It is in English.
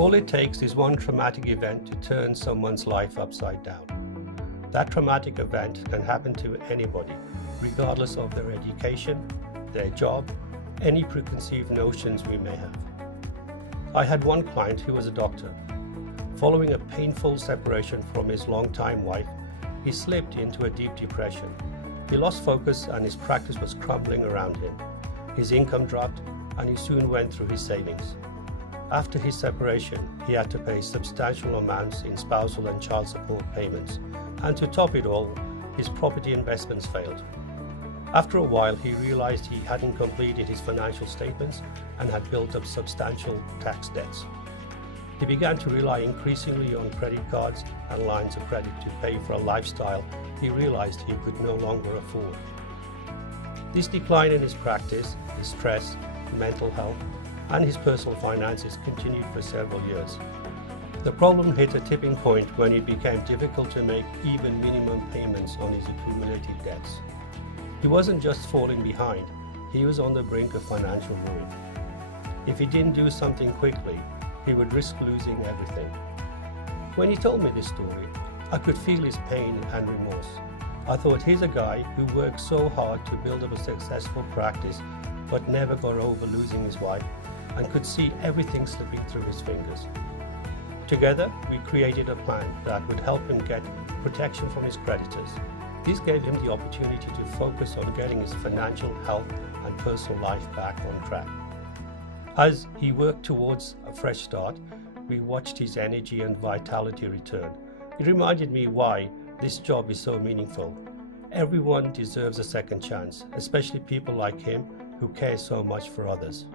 All it takes is one traumatic event to turn someone's life upside down. That traumatic event can happen to anybody, regardless of their education, their job, any preconceived notions we may have. I had one client who was a doctor. Following a painful separation from his longtime wife, he slipped into a deep depression. He lost focus and his practice was crumbling around him. His income dropped and he soon went through his savings. After his separation, he had to pay substantial amounts in spousal and child support payments, and to top it all, his property investments failed. After a while, he realized he hadn't completed his financial statements and had built up substantial tax debts. He began to rely increasingly on credit cards and lines of credit to pay for a lifestyle he realized he could no longer afford. This decline in his practice, his stress, mental health, and his personal finances continued for several years. The problem hit a tipping point when it became difficult to make even minimum payments on his accumulated debts. He wasn't just falling behind, he was on the brink of financial ruin. If he didn't do something quickly, he would risk losing everything. When he told me this story, I could feel his pain and remorse. I thought, here's a guy who worked so hard to build up a successful practice but never got over losing his wife and could see everything slipping through his fingers. Together, we created a plan that would help him get protection from his creditors. This gave him the opportunity to focus on getting his financial health and personal life back on track. As he worked towards a fresh start, we watched his energy and vitality return. It reminded me why this job is so meaningful. Everyone deserves a second chance, especially people like him who care so much for others.